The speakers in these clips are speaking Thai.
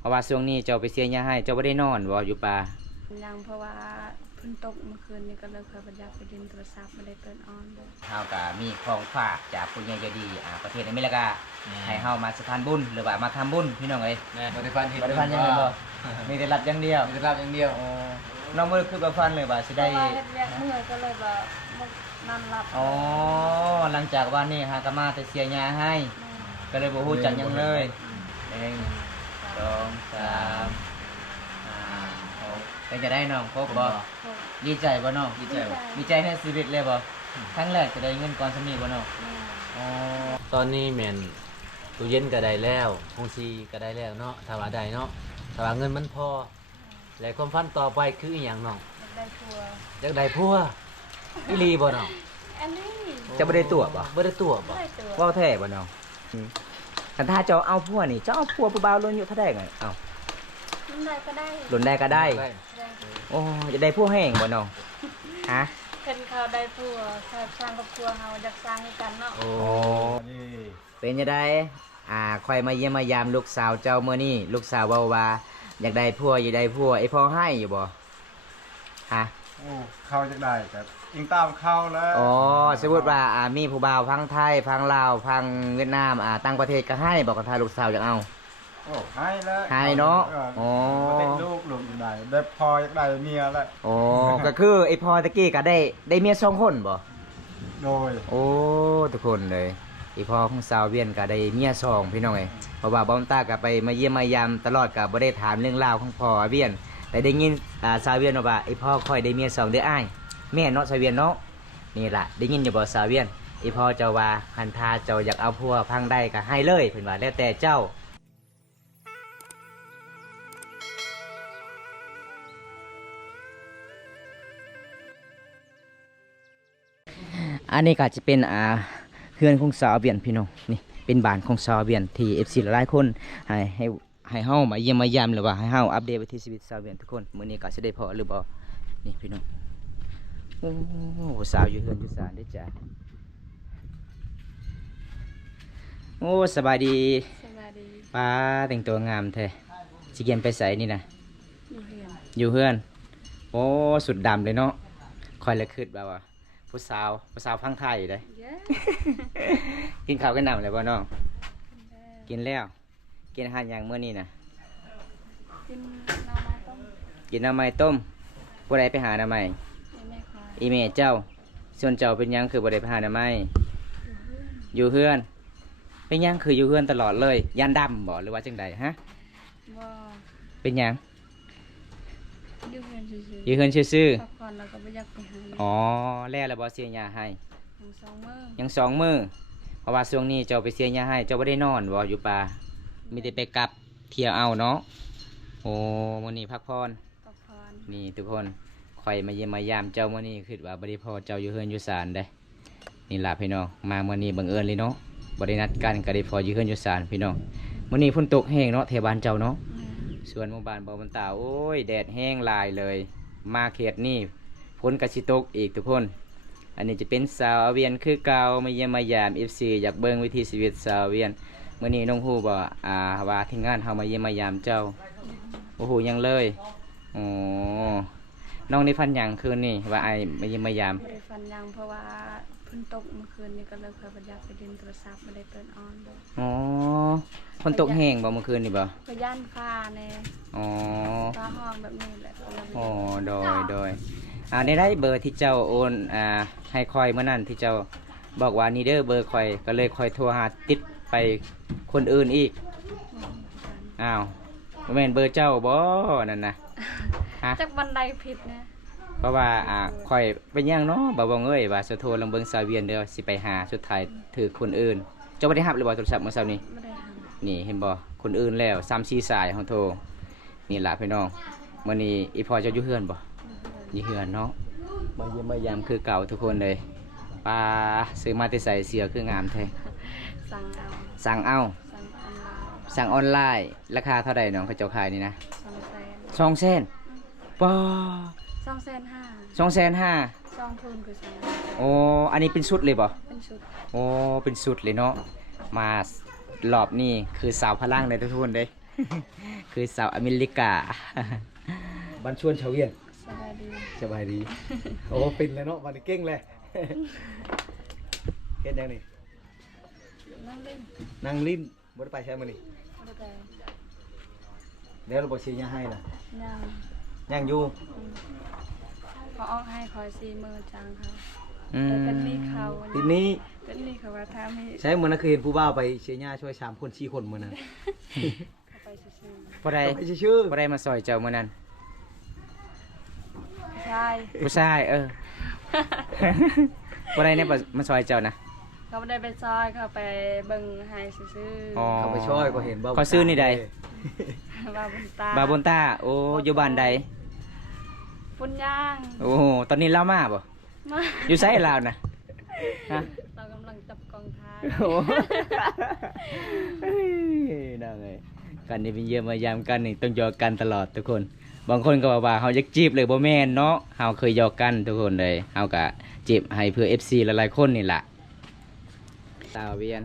เพราะว่าช่วงนี้เจ้าไปเสียยาให้เจ้าบ่ได้นอนบ่อยู่ป่ายังเพราะว่าเพิ่นตกเมื่อคืนนี้ก็เลยเคยประหยัดไปดินโทรศัพท์ไม่ได้เปิดออนเลยเฮาก็มีของฝากจากผู้ใหญ่ใจดีอ่าประเทศอเมริกาให้เฮามาสะพานบุญหรือว่ามาทำบุญพี่น้องเอ้ยแม่บริฟันเห็นบ่ได้ฟันยังไงบ่มีแต่รับอย่างเดียวมีแต่รับอย่างเดียวอ๋อน้องบ่ได้คือบ่ฟันเลยว่าสิเพได้ราะว่าเฮ็ดเวียกเมื่อยก็เลยแบบบ่นอนหลับอ๋อหลังจากวันนี้หากะมาแต่เสียยาให้ ก็เลยบ่ฮู้จักหยังเลยหนึ่ง สองสามห้าหกเป็นจะได้น้องครบบ่ดีใจบ่น้องดีใจบ่ดีใจในชีวิตเลยบ่ครั้งแรกจะได้เงินก่อนสำนีบ่น้องอ๋อตอนนี้แม่นตู้เย็นก็ได้แล้วคงซีก็ได้แล้วเนาะถ้าว่าได้เนาะถ้าว่าเงินมันพอและความฝันต่อไปคืออีหยังน้องได้ทัวร์อยากได้ผัวอีหลีบ่น้องอันนี้จะบ่ได้ตัวบ่บ่ได้ตัวบ่ได้ตัวเว้าแท้บ่น้องอืม คันถ้าเจ้าเอาผัวนี่เจ้าเอาผัวผู้บ่าวรุ่นอายุเท่าใดไงเอ้ามันได้ก็ได้รุ่นใดก็ได้ได้ โอ้จะได้ผัวแห้งบ่น้องฮะเพิ่นเขาได้ทัวร์เขาสร้างครอบครัวเฮาอยากสร้างให้กันเนาะโอ้โอ้เป็นจะได้อ่าคอยมาเยี่ยมมายามลูกสาวเจ้าเมื่อนี่ลูกสาวเว้าว่าอยากได้ผัวอยากได้ผัวไอ้พ่อให้อยู่บ่ฮะโอ้เข้าจะได้แต่ ยิงตามเข้าแล้วอ๋อสมมติว่าอ่ามีผู้บ่าวพังไทยพังลาวพังเวียดนามอ่าต่างประเทศก็ให้บอกกับทายลูกสาวอยากเอา โอ้ให้แล้วให้เนาะอ๋อ๋ออประเทศลูกลูกอยู่ไหนได้พออยากได้เมียแล้วอ๋อก็คือไอ้พ่อตะกี้ก็ได้ได้เมียสองคนบ่โดยโอ้ทุกคนเลยไอ้พ่อของสาวเวียนก็ได้เมียสองพี่น้องเอ้ยเพราะว่าบ้อมตาก็ไปมาเยี่ยมมายามตลอดก็บ่ได้ถามเรื่องราวของพ่อเวียน แต่ได้ยินอ่าสาวเวียนว่าไอ้พ่อค่อยได้เมียสองเด้ออ้าย แม่เนาะสาเวียนเนาะนี่แหละได้ยินอยู่บ่สาเวียนอ้พ่อเจ้าว่าคันทาเจ้าอยากเอาผัวพังได้ก็ให้เลยเพิ่นว่าแล้วแต่เจ้าอันนี้ก็จะเป็นอ่าเฮือนของสาวเวียนพี่น้องนี่เป็นบ้านของสาวเวียนที่ FC หลายคนให้ให้ให้เฮามาเยี่ยมมายามหรือว่าให้เฮาอัปเดตวิถีชีวิตสาวเวียนทุกคนมื้อนี้ก็สิได้พอหรือบ่นี่พี่น้อง โอ้โหสาวอยู่เฮือนอยู่ศาลเด้อจ้ะโอ้สบายดีสวัสดีป้าแต่งตัวงามแท้สิเกียนไปไสนี่นะอยู่เฮียนอยู่เฮือน โอ้สุดดำเลยเนาะคอยละคิดแบบว่าผู้สาวผู้สาวพังไทยได้เย้กินข้าวกันน้ำเลยบ่น้องกินแล้ว กินอาหารอย่างเมื่อนี้นะกินน้ำไม้ต้มกินน้ำไม้ต้มผู้ใดไปหาน้ำไม้ไม่แม่ควาย อีเมเจ้า ส่วนเจ้าเป็นหยังคือบ่ได้ไปหาน้ำไม้อยู่เฮือน เป็นหยังคืออยู่เฮือนตลอดเลยยันดำบ่หรือว่าจังใดฮะบ่เป็นหยังอยู่เฮียนซื่ออยู่เฮือนซื่อๆพักผ่อนแล้วก็บ่อยากไปหาๆอ๋อแล้วแล้วบ่เสียยาให้ทั้งสองมื้อยังสองมือเพราะว่าช่วงนี้เจ้าไปเสียยาให้ เจ้าบ่ได้นอนบ่อยู่ป่ามีแต่ไปกลับเที่ยวเอาเนาะโอ้มื้อนี้พักผ่อนพักผ่อนนี่ทุกคน คอยมาเยี่ยมมายามเจ้ามื่อนี้คือว่าบริพอเจ้าอยู่เฮือนอยู่ศาลได้ นี่ล่ะพี่น้อง มาเมื่อนี้บังเอิญเลยเนาะบรินัดกันก็ได้พออยู่เฮือนอยู่ศาลพี่น้องมื่อนี้ฝนตกแห้งเนาะเทบานเจ้าเนาะ ส่วนหมู่บ้านบ่อบันตาโอ้ยแดดแห้งลายเลย มาเขตนี่ฝนกระสิตกอีกทุกคน อันนี้จะเป็นสาวเวียนคือเก่ามาเยี่ยมมายาม FC อยากเบิ่งวิถีชีวิตสาวเวียนมื่อนี้น้องฮู้บ่อ่าว่าทีมงานเฮามาเยี่ยมมายามเจ้า โอ้โหยังเลย อ๋อ น้องนี่พันหยังคืนนี่ว่าไอมาเยี่ยมมายามบ่ได้ฟันยังเพราะว่าเพิ่นตกเมื่อคืนนี้ก็เลยเคยประหยัดไปดินโทรศัพท์ไม่ได้เปิดออนเลยอ๋อฝนตกแห้งบ่เมื่อคืนนี่บ่ก็ย่านฟ้าแน่อ๋อฟ้าห้องแบบนี้แหละก็เลยอ๋อโดยโดยอ่าได้ได้เบอร์ที่เจ้าโอนอ่าให้คอยเมื่อนั้นที่เจ้าบอกว่านี่เด้อเบอร์คอยก็เลยคอยโทรหาติดไปคนอื่นอีกอ้าวบ่แม่นเบอร์เจ้าบ่นั่นนะ ฮะจักบันไดผิดนะเพราะว่าอ่าคอยเป็นหยังเนาะบ่บ่งเอ้ยว่าสิโทรลำเบิงสาวเวียนเด้อสิไปหาสุดท้ายถือคนอื่นเจ้าบ่ได้รับหรือบ่โทรศัพท์เมื่อเช้านี้ไม่ได้ทนี่เห็นบ่คนอื่นแล้ว3 4สายของโทรนี่ล่ะพี่น้องมื้อนี้อีพ่อเจ้าอยู่เฮือนบ่ำยี่เหือนเนาะมาเยี่ยมมายามคือเก่าทุกคนเลยปลาซื้อมาแต่ใส่เสียคืองามแท้สั่งเอาสั่งเอาสั่งออนไลน์สั่งออนไลน์ราคาเท่าไหร่น้องเขาเจ้าขายนี่นะ สองแสนสองเส้นป้าสองแสนห้าสองแสนห้าสองทุนคือสองโอ้อันนี้เป็นชุดเลยบ่เป็นชุดโอ้เป็นชุดเลยเนาะมารอบนี้คือสาวพลังเลยทุกคนเลยคือสาวอเมริกาบันชวนชาวเวียนสบายดีสบายดีโอ้เป็นเลยเนาะวันนี้เก่งเลยเฮ็ดยังนี่นั่งเล่นนั่งลิ้นบ่ได้ไปใช้มื้อนี้บ่ได้ไป แล้วเราบ่สิยาให้น่ะยังยังอยู่อืมเขาออกให้คอยซีมือจังเขาอืแต่มเป็นหนี่เขาทีนี้เป็นหนี่เขาว่าทำให้ใช้มื้อนั้นคือเห็นผู้บ่าวไปเชียร์ญาช่วยสามคน4คนมื้อนั้นเขาไปซื่อบ่ได้ไปชื่อบ่ได้มาซอยเจ้ามื้อนั้นๆใช่ผู้ชายเออบ่ได้เนี่ยมาซอยเจ้านะ เขาไม่ได้ไปซอยเขาไปเบิ่งให้ซื่ออ๋อ เขาไปช่วยก็เห็นบ่าวเขาซื้อนี่ใด ๆว่าบนตาบาบนต้าโอ้อยู่บ้านใด ปุ่นย่างโอ้โหตอนนี้เล่ามาบ่มาอยู่ไสลาวนะฮะเรากำลังจับกองท้ายโอ้เฮ้ยน่าไงกันนี่เป็นเยี่ยมมายามกันนี่ต้องหยอกกันตลอดทุกคน บางคนก็บอกว่าเฮาอยากจีบเลยบ่แม่นเนาะเฮาเคยหยอกกันทุกคนเลยเฮาก็จีบให้เพื่อ FC หลายๆคนนี่ล่ะ ตาเวียน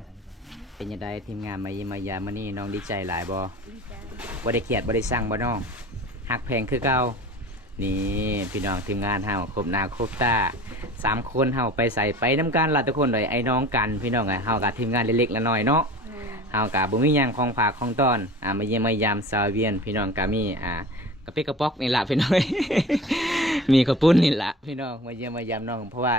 เป็นยังไงทีมงานมาเยี่ยมมายามมานี่น้องดีใจหลายบ่ดีใจบ่ได้เกลียดบ่ได้สั่งบ่น้องหักแพงคือเก่านี่พี่น้องทีมงานเฮาครบนาครบตาสามคนเฮาไปใส่ไปน้ำกันละทุกคนเลยไอ้น้องกันพี่น้องอะเฮากับทีมงานเล็กๆละน้อยเนาะเฮากับบ่มียังของฝากของต้อนอ่ามาเยี่ยมมายามสาเวียน พี่น้องก็มีอ่ากระเป๊กกระป๊อกนี่ละพี่น้องมีข้าวปุ้นนี่ละพี่น้องมาเยี่ยมมายามน้องเพราะว่า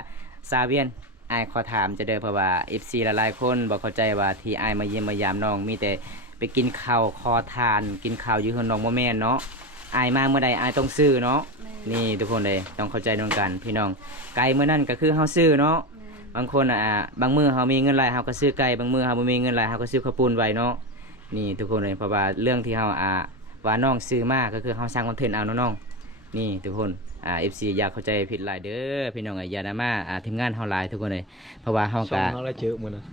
สาเวียน อายขอถามจะเด้อเพราะว่า FC หลายๆคนบ่เข้าใจว่าที่อายมาเยี่ยมมายามน้องมีแต่ไปกินข้าวคอทาน กินข้าวอยู่เฮือนน้องบ่แม่นเนาะอายมาเมื่อใดอายต้องซื้อเนาะแม่นี่ทุกคนเลยต้องเข้าใจตรงกัน พี่น้องไก่เมื่อนั้นก็คือเฮาซื้อเนาะแม่บางคนอะบางมือเฮามีเงินหลายเฮาก็ซื้อไก่บางมือเฮาบ่มีเงินหลายเฮาก็ซื้อข้าวปุ้นไว้เนาะนี่ทุกคนเลยเพราะว่าเรื่องที่เฮาอ่าว่าน้องซื้อมาก็คือเฮาสร้างคอนเทนต์เอาเนาะน้องนี่ทุกคน อ่า FC อย่าเข้าใจผิดหลายเด้อพี่น้องอย่าดราม่าอ่าทีมงานเฮาหลายทุกคนเลยเพราะว่าเฮาช่อก็งเฮาแล้วเจอมื้อนั้น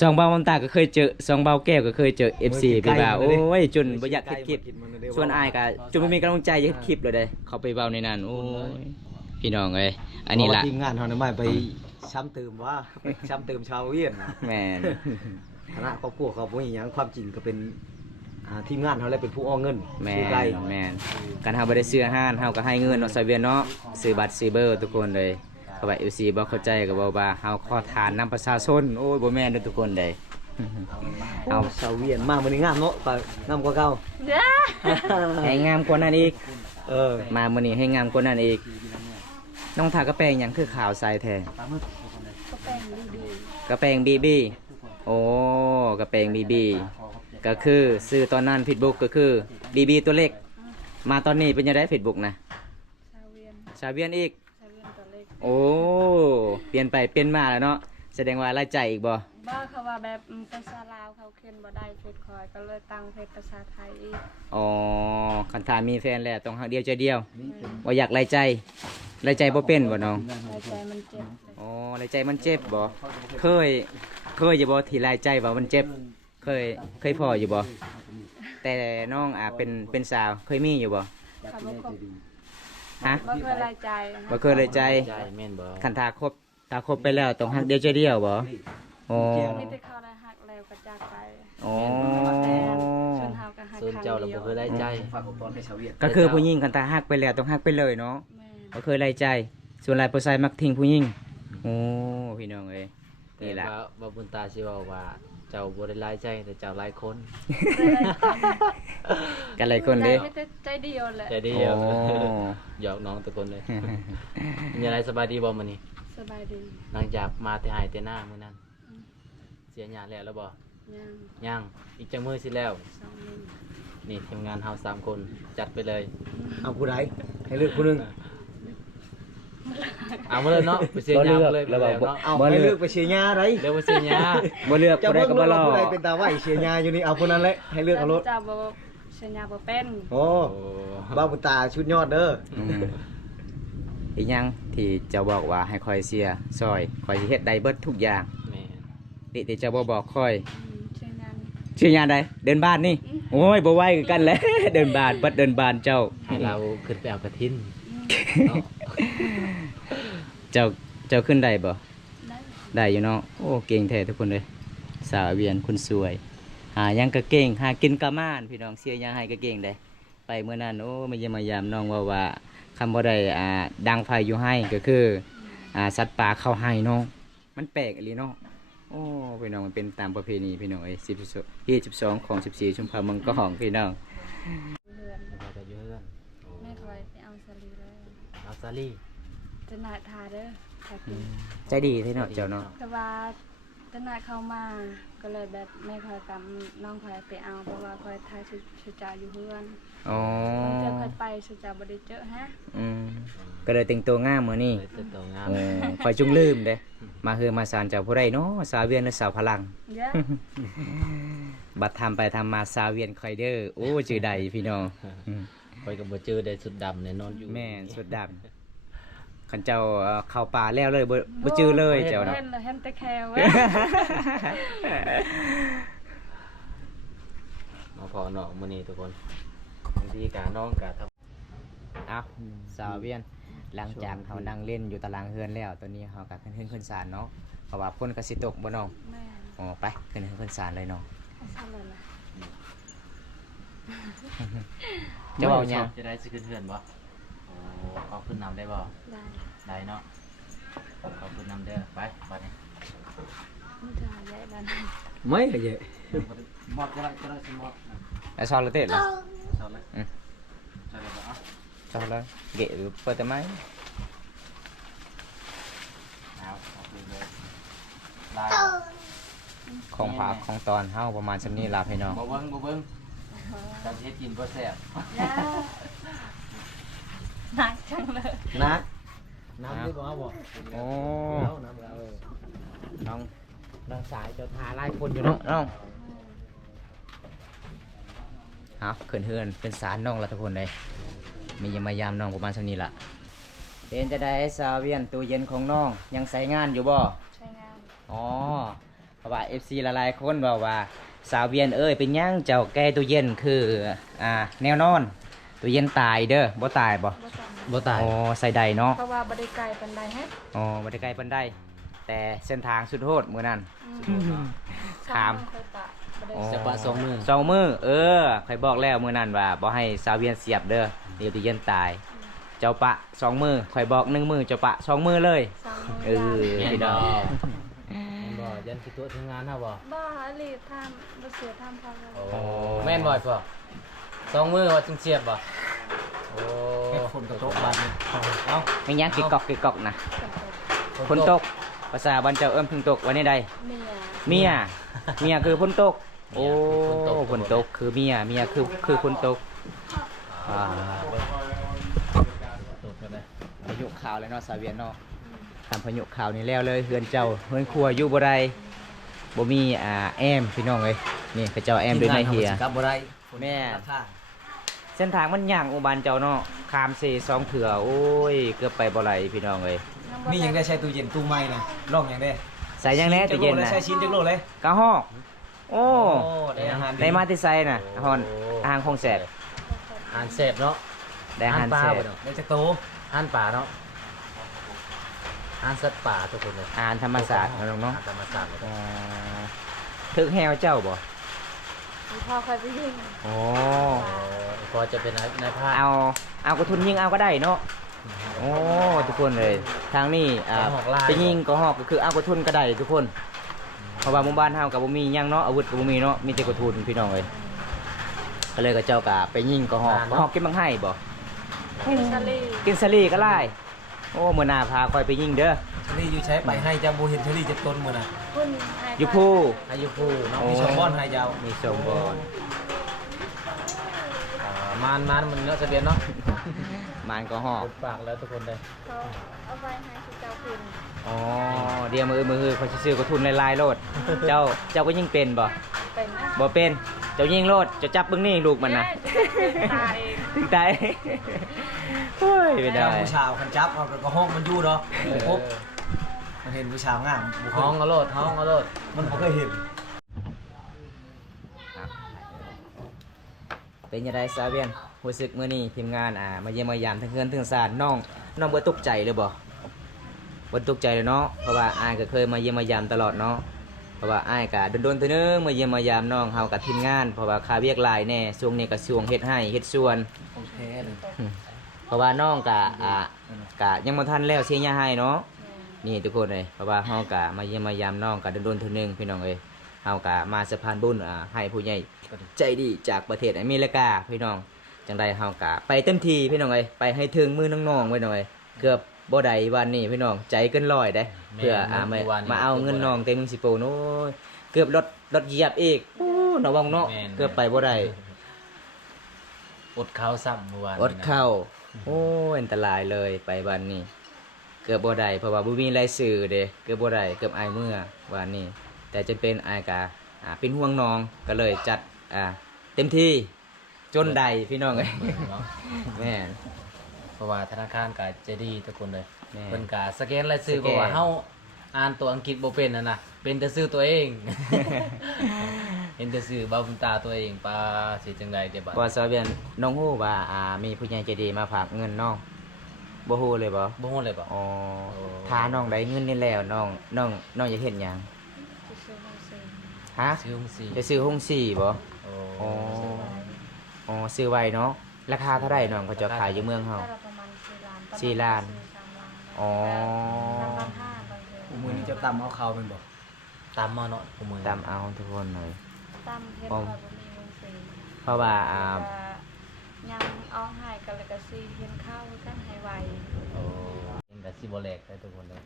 สองเบามันตาก็เคยเจอสองเบาแก้วก็เคยเจอ FC พี่บ่าวโอ้ยจนบ่อยากเฮ็ดคลิป ส่วนอายก็จนไม่มีกำลังใจจะเฮ็ดคลิปเลยเด้เขาไปเบาในนั้นโอ้ยพี่น้องเอ้ยอันนี้ล่ะทีมงานเฮานี่ไม่ไปซ้ำเติมว่า ไปซ้ำเติมชาวเวียนนะแม่นคณะครอบครัวเขาบ่มีหยังความจริงก็เป็น อ่าทีมงานเขาแหละเป็นผู้ออกเงินแม่ซื้อไก่นแม่นการเฮาบ่ได้ซื้ออาหารเฮาก็ให้เงินเนาะซอยเวียนเนาะซื้อบัตรซื้อเบอร์ทุกคนเลยเพราะว่า FC บ่เข้าใจก็บอกว่าเฮาขอทานนำประชาชนโอ้ยบ่แม่นเด้อทุกคนเด้เอาชาวเวียนมามื้อนี้งามเนาะก็งามกว่าเก่าเด้อให้งามกว่านั้นอีก เออมามื้อนี้ให้งามกว่านั้นอีก น้องทากระแปรงหยังคือขาวใสแท้ก็แป้งดีกระแปรงบีบี โอ้กระแปรงบีบี ก็คือซื้อตอนนั้นผิดบุกก็คือบีบีตัวเล็ก มาตอนนี้เป็นยังไงผิดบุกนะๆชาวเวียนชาเวียนอีก ชาวเวียนตัวเล็กโอ้เปลี่ยนไปเปลี่ยนมาแล้วเนาะแสดงว่ารายใจอีกบ่บ้าเขาว่าแบบอืมภาษาลาวเขาเขียนบ่ได้เฟซคอยก็เลยตั้งเฟซภาษาไทยอีกอ๋อคันถามมีแฟนแล้วต้องหักเดียวใจเดียวว่าอยากรายใจรายใจบ่เป็นบ่น้องหัวใจมันเจ็บอ๋อรายใจมันเจ็บบ่เคยเคยอยู่บ่ที่รายใจว่ามันเจ็บ เคยเคยพออยู่บ่แต่น้องอะเป็นเป็นสาวเคยมีอยู่บ่เขาบ่ครบฮะบ่เคยรายใจนะบ่เคยเลยใจใจแม่นบ่คันทาครบตาครบไปแล้วต้องหักเดียวใจเดียวบ่โอ้มีแต่เขาได้หักแล้วก็จากไปโอ้แต่ส่วนเฮาก็หักส่วนครั้งเจ้าเราเดียบ่วเคยได้ใจฝากตอนให้ชาวเวียนก็คือผู้หญิงคันทาหักไปแล้วต้องหักไปเลยเนาะแม่บ่เคยไล่ใจ ส่วนหลายผู้ชายมักทิ้งผู้หญิงโอ้พี่น้องเอ้ยนี่ล่ะแต่ว่าว่าบุญตาสิเว้าว่า เจ้าบ่ได้หลายใจแต่เจ้าหลายคน กันหลายคนใจเด้ไม่ได้ใจเดียวแหละใจเดีโอ้ยวหยอกน้องทุกคนเลยมีอะไรสบายดีบ่มื้อนี้สบายดีหลังจากมาแต่หายแต่หน้ามื้อนั้น เสียหยาแล้วแล้วบ่ยังยังอีกจังมื้อสิแล้ว สองนิ้วนี่ทีมงานเฮาสามคนจัดไปเลย เอาผู้ใดให้เลือกผู้หนึง เอามาเลยเนาะไปเสียหยามาเลยไปแล้วเนาะเอาให้เลือกไปเชียร์ญาไดเดี๋ยวไปเสียหยาบ่เลือกเจ้าผู้ใดเบิ่งก็รู้บ่รว่าอผู้ใดเป็นตาไหวเชียร์ญาอยู่นี่เอาคนนั้นแหละให้เลือกเอารถจะบ่สัญญาบ่เป็นโอ้โอ้บ้าบุญตาชุดยอดเด้ออืมอีกอยังที่เจ้าบอกว่าให้คอยเสียซอยคอยสิเฮ็ดได้เบิดทุกอย่างแม่นี่ที่เจ้าบ่บอกคอยอืมชื่องาน ชื่องานใดเดินบ้านนี่โอ้ยบ่ไหวคือกันแหล้ว เดินบ้านเบิดเดินบ้านเจ้าให้เราขึ้นไปเอากระทินเนาะ เจ้าเจ้าขึ้นได้บ่ได้ได้อยู่เนาะโอ้เก่งแท้ทุกคนเลยสาวเวียนคุณสวยเฮหาหยังก็เก่งหากินกะม่านพี่น้องเสียหยังให้ก็เก่งได้ไปเมื่อนั้นโอ้มาเยี่ยมมายามน้องว่าว่าคำบ่ได้อ่าดังไฟอยู่ให้ก็คืออ่าสัตว์ป่าเข้าให้เนาะมันแปลกอีหลีเนาะโอ้พี่น้องมันเป็นตามประเพณีพี่น้องเอ้ย10 22ของ14ชุมพามังกรพี่น้องเรือนเราจะอยืนแม่คอยไปเอาสลีเลยเอาซาลี่ จะหนาทาเด้อแท็กใจดีที่เนาะเจ้าเนาะแต่ว่าจะหนาเข้ามาก็เลยแบบแม่คอยกับน้องคอยไปเอาเพราะว่าคอยทายชุชุจ่าอยู่เพื่อนอ๋อเจอคอยไปชุจ่าบ่ได้เจอฮะอืมก็เลยแต่งตัวงามมื้อนี้เลยจะตัวงามโอ้คอยจุงลืมเด้มาเฮือมาสารเจ้าผู้ใดเนาะสาวเวียนหรือสาวพลังเยอะบัดทำไปทำมาสาวเวียนคอยเด้อโอ้จือใดพี่น้องอืมคอยกับบ่เจอได้สุดดำเนี่ยนอนอยู่แม่นสุดดำ ขันเจ้าเอ่อเข้าป่าแล้วเลยบ่บ่จือเลยเจ้าเนาะเห็นเลยเห็นแต่แควเว้ยมาพอเนาะมื้อนี้ทุกคนบางทีกาน้องกะทำ เอาสาวเวียน หลังจากเฮานั่งเล่นอยู่ตารางเฮือนแล้ว ตอนนี้เฮาก็ขึ้นขึ้นขึ้นศาลเนาะเพราะว่าฝนก็สิตกบ่น้องแม่อ๋อไปขึ้นขึ้นขึ้นศาลเลยน้องเอาซ่อนเลยล่ะ เจ้าเอาหยังจะได้สิขึ้นเฮือนบ่ โอ้เอาขึ้นนำได้บ่ได้ได้เนาะเอาขึ้นนำเด้อไปบัดนี้มันจะใหญ่แล้วนะไม่ก็เยอะหมดก็ได้ก็ได้สิหมดไอ้ซอลละเตะเหรอชอบเลยอืมชอบเลยบ่เอาซอลละเกะหรือเปิดแต่ไม้เอาเอาไปเลยได้ของฝากของตอนเฮาประมาณสำนี้ล่ะพี่น้องบ่เบิ่งบ่เบิ่งจำเฮ็ดกินบ่แซ่บยา หนักจังเลยนักน้ำดีกว่าบ่โอ้เอาน้ำแล้วเออน้องน้องสายเจะทาไล่คนอยู่น้อเนาะงน้องเอาขึ้นเฮือนเป็นสารน้องละทุกคนเลยมียามมายามน้องประมาณสำนี้ล่ะเป็นจะได้สาวเวียนตู้เย็นของน้องยังใช้งานอยู่บ่ใช้งานอ๋อเพราะว่า FC หลายๆคนบอกว่าสาวเวียนเอ้ยเป็นหยังเจ้าแก้ตู้เย็นคืออ่าแนวนอน ตู้เย็นตายเด้อบ่ตายบ่บ่จำบ่ตาย อ๋อใส่ใดเนาะเพราะว่าบ่ได้ไกลปานใดฮะอ๋อบ่ได้ไกลปานใดแต่เส้นทางสุดโหดมื้อนั้นถามเคยปะบ่ได้อ๋อจะปะสองมือสองมือเออใครบอกแล้วมื้อนั้นว่าบ่ให้สาวเวียนเสียบเด้อเดี๋ยวตู้เย็นตาย เจ้าปะสองมือข่อยบอกหนึ่งมือเจ้าปะสองมือเลยสองมืเออ แม่นพี่น้บ่องแม่นบ่ยันสิตัวถึงงานเฮาบ่บ่รีบทำบ่เสียทำพอแล้วโอ้แม่นบ่อยพ่อ สองมือว่าจึงเสียบบ่โอ้เฮ็ดคนกระโตกบาดนี้เอ้าไม่ยังกิกกอกกิกกอกนะกับฝนตกภาษาบ้านเจ้าเอิ้นพึ่งตกวันนี้ใดเมียเมียเมียคือฝนตก โอ้ฝนตกคือเมียเมียคือคือฝนตกอ่าตกกันเลยพายุข่าวเลยเนาะสาเวียนเนาะทำพายุข่าวนี่แล้วเลยเฮือนเจ้าเฮือนครัวอยู่บ่ได้บ่มีอ่าแอมพี่น้องเอ้ยนี่เขาเจ้าแอมด้วยในเฮียทีมงานขาก็สิกลับบ่ได้แม่ราคา เส้นทางมันย่างอุบานเจ้าเนาะคามเซสองเถื่อโอ้ย เกือบไปบ่ไหลพี่น้องเอ้ยมีหยังได้ใช้ตู้เย็นตู้ใหม่นะลองหยังได้ใส่ยังแน่ตู้เย็นจักโลน่ะใช้ชิ้นจักโลเลยกะฮอกโอ้ได้อาหารได้มาที่ไซน่ะฮอนอาหารคงแสบอาหารแซ่บเนาะได้อาหารปลาแสบบ่เนาะได้จักโตอาหารป่าเนาะอาหารสัตว์ป่าทุกคนเลยอาหารธรรมศาสตร์เนาะน้องอาเนาะหารธรรมศาสตร์เลยอ๋อถึกแฮวเจ้าบ่ พ่อคอยไปยิงโอ้พอจะเป็นนายพาเอา เอากระทุนยิงเอาก็ได้เนาะ โอ้ทุกคนเลย ทางนี้อ่าไปยิงก็ฮอกก็คือเอากระทุนก็ได้ทุกคน เพราะว่าหมู่บ้านเฮากับบ่มีหยังเนาะอาวุธก็บ่มีเนาะ มีแต่กระทุนพี่น้องเอ้ยก็เลยก็เจ้าก็ไปยิงก็ฮอกก็ฮอกกินบังไห้บ่กินซาลีกินสลีก็ไล่โอ้มื้อหน้าพาคอยไปยิงเด้อ ชลี่อยู่ใช้ไปให้จะบ่เห็นชลี่จักต้นมื้อน่ะคุณให้อยู่ผู้อายุผู้เนาะโอ้มีช่องบ่อนให้ยาวมีสมบอนอ่ามานมานมันเนาะทะเบียนเนาะมันก็ฮอกปากแล้วทุกคนเลยเขาเอาไว้ให้คุณเจ้าคุณอ๋อเดี๋ยวมือมือเขาสิซื้อกระทุนลายๆโลด เจ้าเจ้าก็ยิงเป็นบ่เป็นนะบ่เป็น เจ้ายิงโลดเจะจับเบิ่งนี่ลูกมันน่ะตายถึงตายโอ้ยไม่ได้เจ้าผู้ชาวคันจับเอาก็ห้องมันอยู่เนาะบ่พบ มันเห็นผู้ชาวงามบ่เคห้องยเอาโลดห้องเอาโลดมันบ่เคยเห็นเป็นยังไงซาเวียนรู้สึกมื้อนี้ทีมงานอ่ามาเยี่ยมมายามทั้งเงินทั้งสารน้องน้องบ่ตกใจเลยบ่บ่ตกใจเลยเนาะเพราะว่าอายก็เคยมาเยี่ยมมายามตลอดเนาะเพราะว่าอ้ายก็โดนๆเทื่อนึงมาเยี่ยมมายามน้องเฮากับทีมงานเพราะว่าค่าเวียกหลายแน่ช่วงนี้ก็ช่วงเฮ็ดให้เฮ็ดสวน โอเคเลยเพราะว่าน้องกะอ่ากะยังบ่ทันแล้วเสียหญ้าให้เนาะ นี่ทุกคนเลยเพราะว่าเฮากะมาเยี่ยมมายามน้องกะโดนๆเทื่อนึงพี่น้องเอ้ยเฮากะมาสะพานบุญอ่าให้ผู้ใหญ่ใจดีจากประเทศอเมริกาพี่น้องจังไดเฮากะไปเต็มที่พี่น้องเอ้ยไปให้ถึงมือน้องๆไว้หน่อยเกือบบ่ได้วันนี้พี่น้องใจเกินร้อยได้เพื่ออ่ามามาเอาเงินน้องเต็มสิโปโน้ยเกือบรถรถเหยียบอีกโอ้ระวังเนาะเกือบไปบ่ได้อดข้าวซ้ำเมื่อวานอดเข้าโอ้ยอันตรายเลยไปวันนี้ เกือบบ่ได้เพราะว่าบ่มีรายชื่อเด้เกือบบ่ได้เกือบอายเมื่อวันนี้ แต่จะเป็นอายกาอ่าเป็นห่วงน้องก็เลยจัดอ่าเต็มที่จนใดพี่น้องเอ้ยเนาะแม่น เพราะว่าธนาคารก็ใจดีทุกคนเลยแม่เพิ่นก็สแกนรายชื่อสแกน เพราะว่าเฮาอ่านตัวอังกฤษบ่เป็นน่ะนะเป็นแต่ชื่อตัวเอง เห็นแต่ชื่อเบาบุญตาตัวเองปาสิจังไดเดี๋ยวบัด พอสาวเบียนน้องฮู้ว่าอ่ามีผู้ใหญ่ใจดีมาฝากเงินน้อง บ่ฮู้เลยบ่บ่ฮู้เลยบ่อ๋อโอ้ถ้าน้องได้เงินนี่แล้วน้องน้องน้องจะเฮ็ดหยังจะซื้อมาซื้อฮะชื่อของสีจะซื้อห้องสี่บ่โอ้อ๋ออ๋อซื้อไว้เนาะราคาเท่าไหร่น้องเขาจะขายอยู่เมืองเฮาได้ประมาณ4ล้านสี่ล้านซื้อสามล้านอ๋อสามล้านห้าบางเดือนผู้มือนี้จะตำเอาเขาเป็นบ่ตามมาเนาะผู้มือตามเอาทุกคนเลยตามเฮ็ดอ๋อว่าบ่มีวงสีเพราะว่าอ่ายังเอาให้กันแล้วก็ซีเฮียนข้าวกันให้ไวโอ้ เห็นแต่สิบ่แลกได้ทุกคนเลย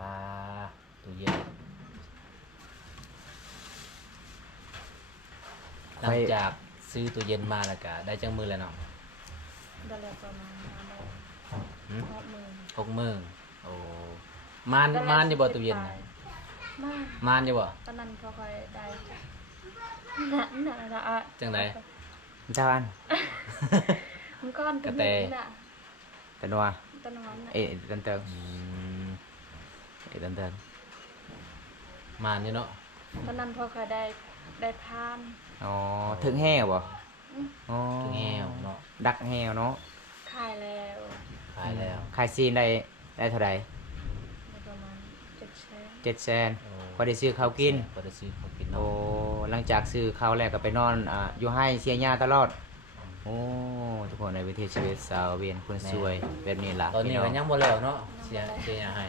ปลาตู้เย็นหลังจากซื้อตู้เย็นมาแล้วก็ได้จังมือแล้วเนาะได้แล้วประมาณ5โมงหืมหกโมงหกมื้อโอ้มานมานอยู่บ่ตู้เย็นน่ะมากมานอยู่บ่ตอนนั้นพอค่อยได้น่ะน่ะน่ะอะจังไดเจ้าอันมันก้อนกระแตน่ะตะนัว ตอนนั้นน่ะเอ๊ะตันเติงอืมเอ๊ะตันเติงมานอยู่เนาะ ตอนนั้นพอค่อยได้ได้พานอ๋อ ถึงแห้วบ่อ๋อถึงแห้วเนาะ ดักแห้วเนาะ ขายแล้วขายแล้ว ขายซีนได้ได้เท่าไหร่ได้ประมาณ7แสนเจ็ดแสนโอ้พอได้ซื้อข้าวกินพอได้ซื้อข้าวกินโอ้เนาะหลังจากซื้อข้าวแล้วก็ไปนอนอ่าอยู่ให้เสียหญ้าตลอด โอ้ทุกคนในวิถีชีวิตสาวเวียนคนสวยแบบนี้ล่ะตอนนี้พี่ก็ยังบ่แล้วเนาะเสียเสียหญ้าให้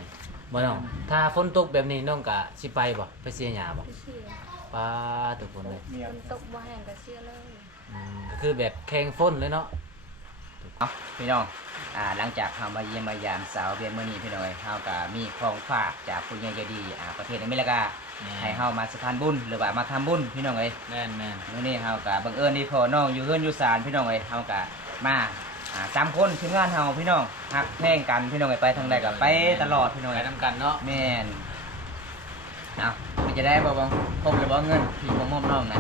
บ่น้องถ้าฝนตกแบบนี้น้องก็สิไปบ่ไปเสียหญ้าบ่ไปเสียป้าทุกคนเลยมันตกบ่แห้งก็เสียเลยอืมก็คือแบบแข่งฝนเลยเนาะเอาพี่น้องอ่าหลังจากเฮามาเยี่ยมมายามสาวเวียนมื้อนี้พี่น้องเอ้ยเฮาก็มีของฝากจากผู้ใหญ่ใจดีอ่าประเทศอเมริกา ให้เฮามาสะพานบุญหรือว่ามาทำบุญพี่น้องเอ้ยแม่นแม่นมื้อนี้เฮาก็บังเอิญที่พ่อน้องอยู่เฮือนอยู่ศาลพี่น้องเอ้ยเฮาก็มาอ่าสามคนทีมงานเฮาพี่น้องฮักแพงกันพี่น้องเอ้ยไปทางใดก็ไปตลอดพี่น้องไปเอ้ยนำกันเนาะแม่นเอามันจะได้บ่บ่ครบหรือบ่เงินที่บ่มอบน้องนะ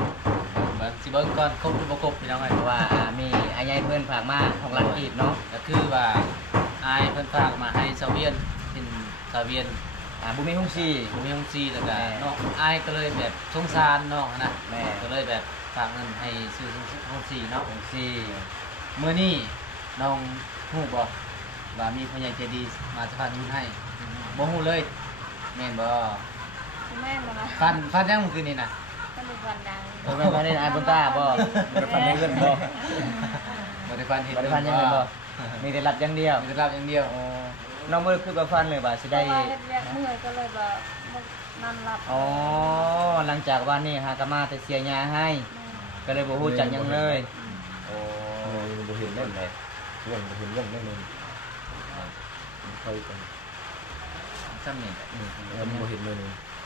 เบิ่งสิเบิ่งก่อนครบหรือบ่ครบพี่น้องเอ้ยเพราะว่าอ่ามีอายายเพิ่นฝากมาของร้านกีบเนาะก็คือว่าอายเพิ่นฝากมาให้ซาเวียนเป็นซาเวียน อ่าบุมีฮุงซี ผมยังซีแล้วก็แม่ น้องอายก็เลยแบบสงสารน้องนะแม่ก็เลยแบบฝากเงินให้ซื้อห้องซีเนาะฮุงซีเมื่อนี้น้องฮู้บ่ว่ามีผู้ใหญ่ใจดีมาสะพานบุญให้บ่ฮู้เลยแม่นบ่แม่มานะฟันฟันยังเมื่อคืนนี้น่ะมันเป็นวันดังเออแม่นบ่ได้อายบนตาบ่บ่ได้ฟันได้เงินบ่บ่ได้ฟันเห็นบ่ได้ฟันยังไงบ่มีแต่รับอย่างเดียวมีแต่รับอย่างเดียวอ๋อ น้องบ่ได้คือบ่ฟันเลยว่าสิได้ได้เฮ็ดเวียกเมื่อยก็เลยแบบบ่นอนหลับอ๋อ หลังจากวันนี้หากะมาแต่เสียยาให้ ก็เลยบ่ฮู้จักหยังเลย โอ้บ่เห็นเล่นเลยเรื่องบ่เห็นเรื่องได้เลยค่อยกันซ้ำนี่อืมแล้วบ่เห็นเลย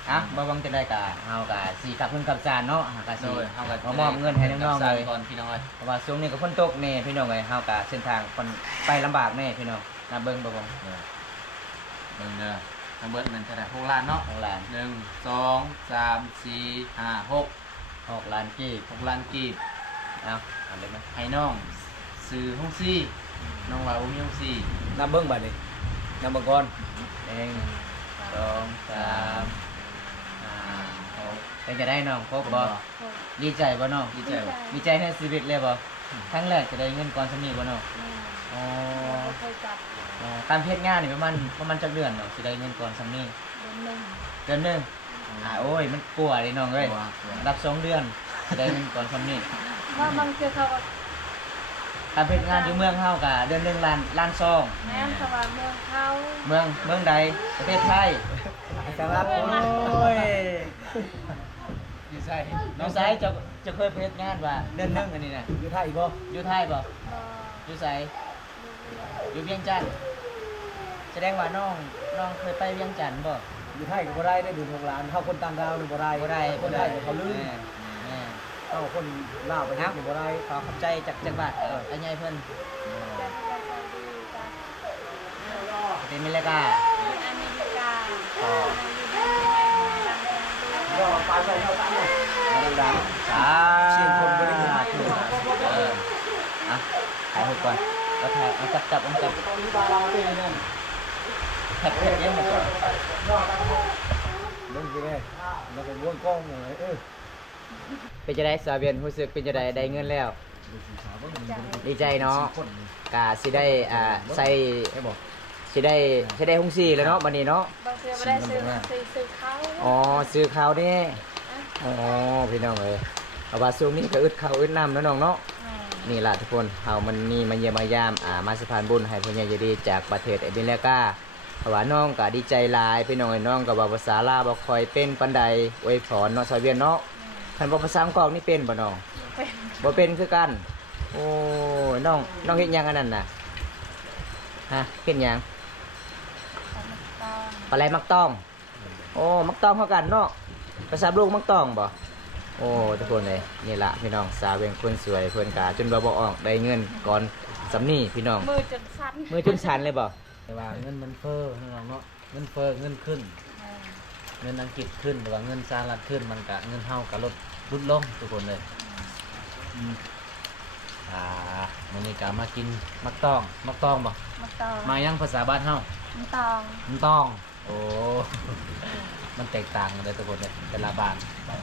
อะบ่หวังจะได้กะเฮากะสิกลับเพิ่นกลับจานเนาะหากะโดสิยเฮาก็มามอบเงินให้น้องๆเลย ก่อนพี่น้องเอ้ยเพราะว่าช่วงนี้ก็ฝนตกแน่พี่น้องเอ้ยเฮากะเส้นทางคนไปลำบากแน่พี่น้อง น่าเบิ่งบ่บ่เบิ่งเด้อทั้งเบิดมันเท่าไหร่6ล้านเนาะของหลานหนึ่งสองสามสี่ห้าหก6ล้านกีบหกล้านกีบเอาเอาเลยไหมให้น้องซื้อห้องซี่น้องว่าบ่มีห้องซี่น้ำเบิ่งบัดนี้น้ำเบิ่งก่อนหนึ่งสองสามห้าหกเป็นจะได้น้องครบบ่ดีใจบ่น้องดีใจบ่ดีใจในชีวิตเลยบ่ครั้งแรกจะได้เงินก่อนสำนี้บ่น้องอ๋อบ่เคยจับ อ๋อตามเพจงานนี่ประมาณประมาณจักเดือนเนาะสิได้เงินก่อนสำนี้เดือนหนึงเดือนหนึงอ่าโอ้ยมันกลัวเลยน้องเอ้ยรับสองเดือนได้เงินก่อนคำนี้ว่าบางเทื่อเขาก็ทำเป็นงานอยู่เมืองเฮากะเดือนหนึ่งล้านล้านซอง แม่นเขาว่าเมืองเขาเมืองเมืองใดประเทศไทยครับโอ้ยอยู่ไสน้องไสจะจะเคยไปเฮ็ดงานว่าเดือนหนึงอันนี้น่ะอยู่ไทยอีกบ่อยู่ไทยบ่บ่อยู่ไสอยู่เวียงจันทน์แส ดงว่าน้องน้องเคยไปเวียงจันทน์บ่อยู่ไทยก็บ่ได้ได้ดูโรงร้านเฮาคนต่างดาวนี่บ่ได้บ่ได้คนไทยเขาลืมแม่แม่เฮาคนลาวไปเฮ็ดนี่บ่ได้ ขอขอบใจจากจังหวัดเอออันใหญ่เพิ่นแต่ที่เราใจดีจ้ะเป็นเมริกาอเมริกาอ๋อก็ไปไปเฮาตามเลยดังสาเสียงคนบ่ได้ยินเอออะถ่ายรูปก่อนก็ถ่ายเอาจับจับเอาจับ ตอนนี้บาเราเป็นนั่น แท็บเล็ตยังหมดก่อนเบิ่งสิแม่แล้วก็วงกล้องเลยเออเป็นจะได้สาเวียนรู้สึกเป็นจะได้ได้เงินแล้ว ดีใจเนาะคนนี่กาสิได้อ่าใส่ให้บอกสิได้สิได้ฮุงซีแล้วเนาะบัดนี้เนาะบางเทื่อไม่ได้ซื้อซื้อซื้อเขาอ๋อซื้อข้าวนี่อ๋อพี่น้องเอ้ยเอาว่าช่วงนี้ก็อึดข้าวอึดน้ำเนาะน้องเนาะแม่นี่ล่ะทุกคนเฮามันนี่มาเยี่ยมมายามอ่ามาสะพานบุญให้พ่อใหญ่ใจดีจากประเทศอเมริกา เพราะว่าน้องก็ดีใจหลายพี่น้องไอ้น้องก็เว้าภาษาลาวบ่ค่อยเป็นปานใดอวยพรเนาะชาวเวียนเนาะท่านบ่ภาษาอังกฤษนี่เป็นบ่น้องเป็นบ่เป็นคือกัน โอ้ยน้องน้องเฮ็ดหยังอันนั้นน่ะฮะเฮ็ดหยังตอนปลาไหลมักต้อง โอ้ มักต้องเท่ากันเนาะภาษาลูกมักต้องบ่โอ้ทุกคนเลยนี่ล่ะพี่น้องสาวเวียงคนสวยเพิ่นกาจนบ่บ่ออกได้เงินก่อนสำนี่พี่น้องมือจนสั่นมือจุนชันเลยบ่ แต่ว่าเงินมันเฟ้อน้องเนาะเงินเฟ้อเงินขึ้นแม่เงินอังกฤษขึ้นหรือว่าเงินสหรัฐขึ้นมันกะเงินเฮากะลดลดลงทุกคนเลยอืมอ่ามันนี่กะมากินมักต้องมักต้องบ่มาตองมายังภาษาบ้านเฮามาตองมันต้อง โอ้ มันแตกต่างกันเลยทุกคนเลยแต่ละบ้านบา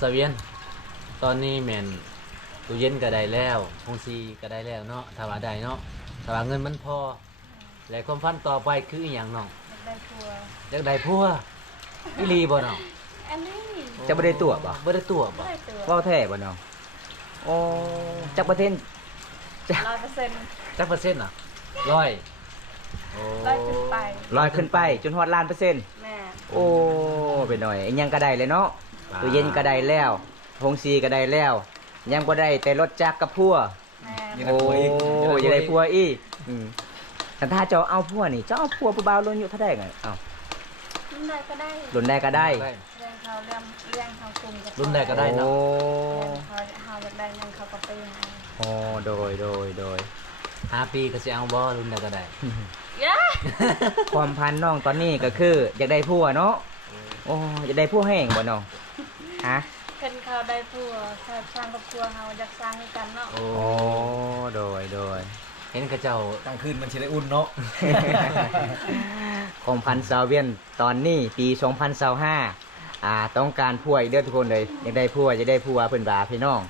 สเวียน ตอนนี้แมนตู้เย็นก็ได้แล้วพงซีก็ได้แล้วเนาะถ้าว่าได้เนาะถ้าว่าเงินมันพอ และความฝันต่อไปคืออหย่างน้องได้ทัวร์อยากได้พัวอีหลีบ่น้องอันนี้จะบ่ได้ตั๋วบ่ บ่ได้ตัวบ่ ได้ตัวเว้าแท้บ่น้องโอ้จักประเทศจะร้อยเปอร์เซ็นต์จักเปอร์เซ็นต์อะร้อยโอ้ร้อยขึ้นไปลอยขึ้นไปจนฮอดล้านเปอร์เซ็นต์แม่ โอ้ไปหน่อยอิหยังก็ได้เลยเนาะ ตู้เย็นก็ได้แล้วพงซีก็ได้แล้ว ยังบ่ได้แต่รถจักรกับพัวแม่โอ้ยอย่าได้พัวอีกอืมแต่ถ้าเจ้าเอาพัวนี่เจ้าเอาพัวผู้บ่าวรุ่นอยู่เท่าใดไงเอ้ารุ่นใดก็ได้รุ่นใดก็ได้เลี้ยงเขาเลี้ยงเลี้ยงเขากลุ่มกับรุ่นใดก็ได้เนาะโอ้เขาเขาอยากได้นั่นเขาก็ไปให้โอ้โดยโดยโดยห้าปีก็สิเอาบ่รุ่นใดก็ได้ยะความพันน้องตอนนี้ก็คืออยากได้พัวเนาะโอ้อยากได้พัวแห้งบ่น้องฮะเพิ่นเขาได้ผัวเขาสร้างครอบครัวเขาอยากสร้างให้กันเนาะโอ้โอ้โดยโดยเห็นเขาเจ้ากลางคืนมันสิได้อุ่นเนาะของพันซาวเวียนตอนนี้ปี2025อ่าต้องการพัวอีกเด้อทุกคนเลยอยากได้พัวอยากได้พัวเพิ่นบาพี่น้อง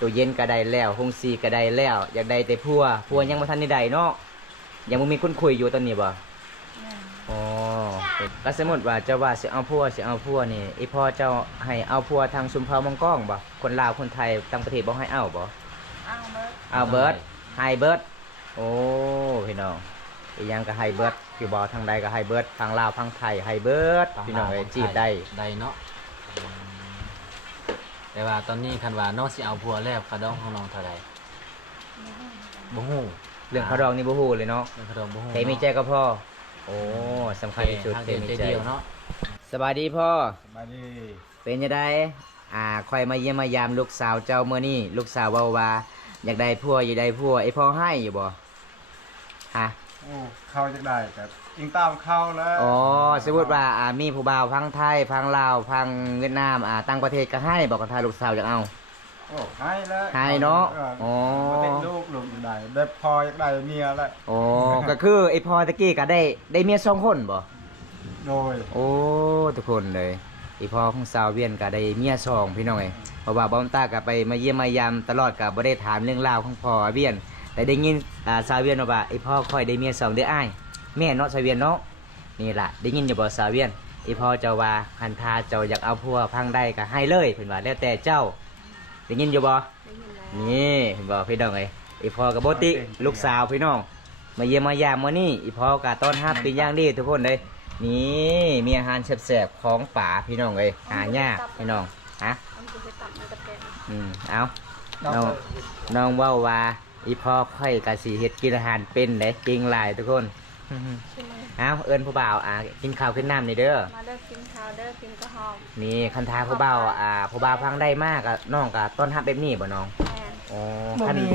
ตู้เย็นก็ได้แล้วฮงซีก็ได้แล้ว อยากได้แต่พัวพัวยังบ่ทันได้ได้เนาะยังบ่มีคนคุยอยู่ตอนนี้บ่แม่อ๋อ ก็สมมติว่าเจ้าว่าสิเอาพัวสิเอาพัวนี่อีพ่อเจ้าให้เอาพัวทางชุมเผ่ามังกรบ่คนลาวคนไทยต่างประเทศบ่ให้เอาบ่เอาเบิดเอาเบิร์ดไฮเบิร์ดโอ้พี่น้องอีหยังก็ไฮเบิร์ดพี่บ่ทางใดก็ไฮเบิร์ดทางลาวทางไทยไฮเบิร์ดพี่น้องเอ้ยจีบได้ได้เนาะแต่ว่าตอนนี้คันว่าน้องสิเอาผัวแล้วคาดองของน้องเท่าใดบ่ฮู้เรื่องเขาดองนี่บ่ฮู้เลยเนาะเรื่องคาดองบ่ฮู้แต่มีใจก็พอ โอ้สำคัญที่สุดทางแต่เดียวมีใจใจเดียวเนาะสบายดีพ่อ มาดีเป็นยังไงอ่าคอยมาเยี่ยมมายามลูกสาวเจ้าเมื่อนี้ลูกสาวเว้าว่าอยากได้พัวอยากได้พัวไอ้พ่อให้อยู่บ่ฮะโอ้เข้าจะได้แต่อิงตามเข้าแล้วอ๋อสมมติว่าอ่ามีผู้บ่าวพังไทยพังลาวพังเวียดนามอ่าต่างประเทศก็ให้บอกกันทาลูกสาวอยากเอา โอ้ให้แล้วให้เนาะอออ๋อมาติดลูกลูกอยู่ได้ได้พออยากได้เมียแล้วอ๋อก็คือไอ้พ่อตะกี้ก็ได้ได้เมียสองคนบ่ โดย โอ้ทุกคนเลยอีพ่อของสาวเวียนก็ได้เมียสองพี่น้องเอ้ยเพราะว่าบอมตาก็ไปมาเยี่ยมมายามตลอดก็บ่ได้ถามเรื่องราวของพ่อเวียน แต่ได้ยินอ่าสาวเวียนว่าว่าไอพ่อค่อยได้เมียสองได้ออ้ายแม่เนาะสาวเวียนเนาะนี่ล่ะได้ยินอยู่บ่สาวเวียนอีพ่อเจ้าว่าคันทาเจ้าอยากเอาพัวพังได้ก็ให้เลยเพิ่นว่าแล้วแต่เจ้า ได้ยินอยู่บ่ได้ยินแล้วนี่เห็นบ่พี่น้องเอ้ยอีพ่อกับโบติลูกสาวพี่น้อง มาเยี่ยมมายามมื้อนี้อีพ่อก็ต้อนรับเป็นอย่างดีทุกคนเลยนี่มีอาหารแซ่บๆของป่าพี่น้องเอ้ยหายากพี่น้องฮะเอาไปตับมันกระเตงอืมเอาน้องน้องเว้าว่าอีพ่อค่อยกะสิเฮ็ดกินอาหารเป็นเด้เก่งหลายทุกคน ใช่ไหมเอาเอิ้นผู้บ่าวอ่ากินข้าวกินน้ำนี่เด้อมาเด้อกินข้าวเด้อกินกระหอบนี่คันทาผู้บ่าวอ่าผู้บ่าวพังได้มากอะน้องก็ต้อนรับแบบนี้บ่น้องแมนอ๋อมื้คัอนนี้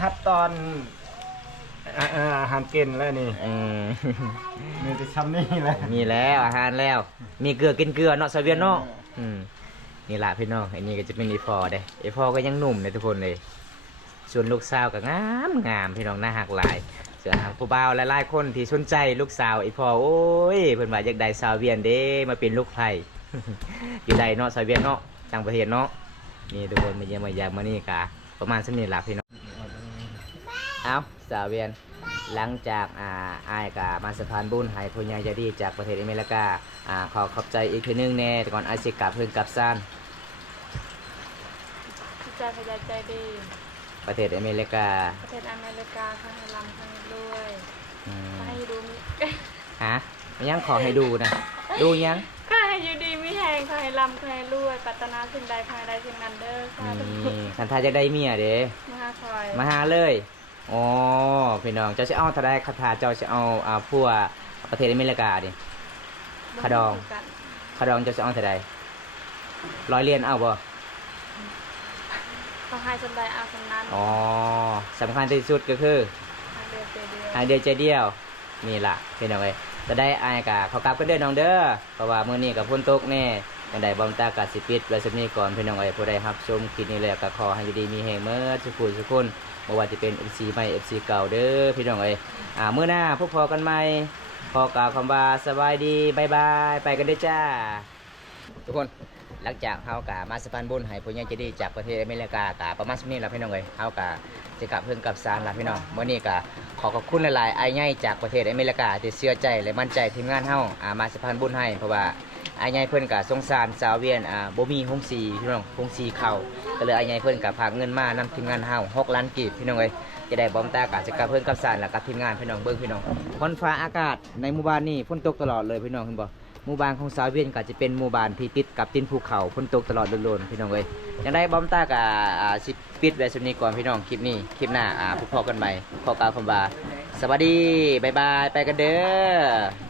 ฮัดตอนอ่าอ่าอาหารกินแล้วนี่เออมีแต่ช้ำนี่แหละ มีแล้วอาหารแล้ว มีเกลือกินเกลือเนาะซาเวียนเนาะอืมนี่แหละพี่น้องอันนี้ก็จะเป็นอีฟอเด้อีฟอก็ยังหนุ่มเลยทุกคนเลย ส่วนลูกสาวก็งามงามพี่น้องน่าหักหลาย ส่วนผู้บ่าวหลายๆคนที่สนใจลูกสาวอีฟอโอ้ยเพิ่นว่าอยากได้สาวเวียนเด้มาเป็นลูกไผ่อยู่ใดเนาะสาวเวียนเนาะต่างประเทศเนาะนี่ทุกคนมาเยี่ยมมายามมานี่กะประมาณสักนี้ล่ะพี่น้องเอาสาวเวียนหลังจากอ่าอายกามาสะพานบุญให้ผู้ใหญ่ใจดีจากประเทศอเมริกาอ่าขอขอบใจอีกทีนึงแน่แต่ก่อนอายสิกลับเพิ่งกลับซ่านที่ใจพยาใจดี ประเทศอเมริกา ประเทศอเมริกาข้างให้ลำข้างให้รวยอืมข้างให้ดูมีฮะไม่ยังขอให้ดูนะ ดูยังข้างให้อยู่ดีมีแหงข้างให้ลำข้างให้รวยปรารถนาสิ่งใดภายใดสิ่งนั้นเด้อค่ะนี่คันทาจะได้เมียเด้มาหาคอยมาหาเลยอ๋อพี่น้องเจ้าจะเอาเท่าใดคาถาเจ้าจะเอาอ่าพวกประเทศอเมริกาดิ ขะดองกันคาดองเจ้าจะเอาเท่าใดร้อยเหรียญเอาบ่ เขาให้สำใดเอาสำนั้นอ๋อสำคัญที่สุดก็คือให้เดือดเดียวอายเดียวใจเดียวนี่ล่ะพี่น้องเอ้ยจะได้อายกะเขากลับกันเด้อน้องเด้อเพราะว่ามื้อนี้กับฝนตกแน่จังไดบอมตากะสิปิดไว้สักนี้ก่อนพี่น้องเอ้ยผู้ใดรับชมคลิปนี้แล้วก็ขอให้อยู่ดีมีแฮงเมื่อทุกผู้ทุกคนบ่ว่าจะเป็น FC ใหม่ FC เก่าเด้อพี่น้องเอ้ยอ่ามื้อหน้าพบพอกันใหม่ขอกล่าวคำว่าสบายดีบ๊ายบาย ไปกันเด้อจ้า ทุกคน หลังจากเฮากะมาสะพานบุญให้ผู้ใหญ่ใจดีจากประเทศอเมริกากะประมาณสักนี้แล้วพี่น้องเอ้ยเฮากะจะกลับเพิ่นกลับซานแล้วพี่น้องมื้อนี้กะขอขอบคุณหลายๆไอ้ายใหญ่จากประเทศอเมริกาที่เชื่อใจและมั่นใจทีมงานเฮาอ่ามาสะพานบุญให้เพราะว่าไอ้ายใหญ่เพิ่นกะสงสารสาวเวียนอ่าบ่มีหงสีพี่น้องหงสีเข้าก็เลยไอ้ายใหญ่เพิ่นกะฝากเงินมานำทีมงานเฮา6ล้านกีบพี่น้องเอ้ยจะได้บอมตากะจะกลับเพิ่นกลับซานแล้วกับทีมงานพี่น้องเบิ่งพี่น้องฝนฟ้าอากาศในหมู่บ้านนี้ฝนตกตลอดเลยพี่น้องเห็นบ่ หมู่บ้านของสาวเวียนก็จะเป็นหมู่บ้านที่ติดกับตินภูเขาฝนตกตลอดโดนๆพี่น้องเอ้ยยังได้บอมตากับสิปิดไว้สำนี้ก่อนพี่น้องคลิปนี้คลิปหน้าอ่าพบพอกันใหม่ขอกล่าวคำว่าสวัสดีบายบายไปกันเด้อ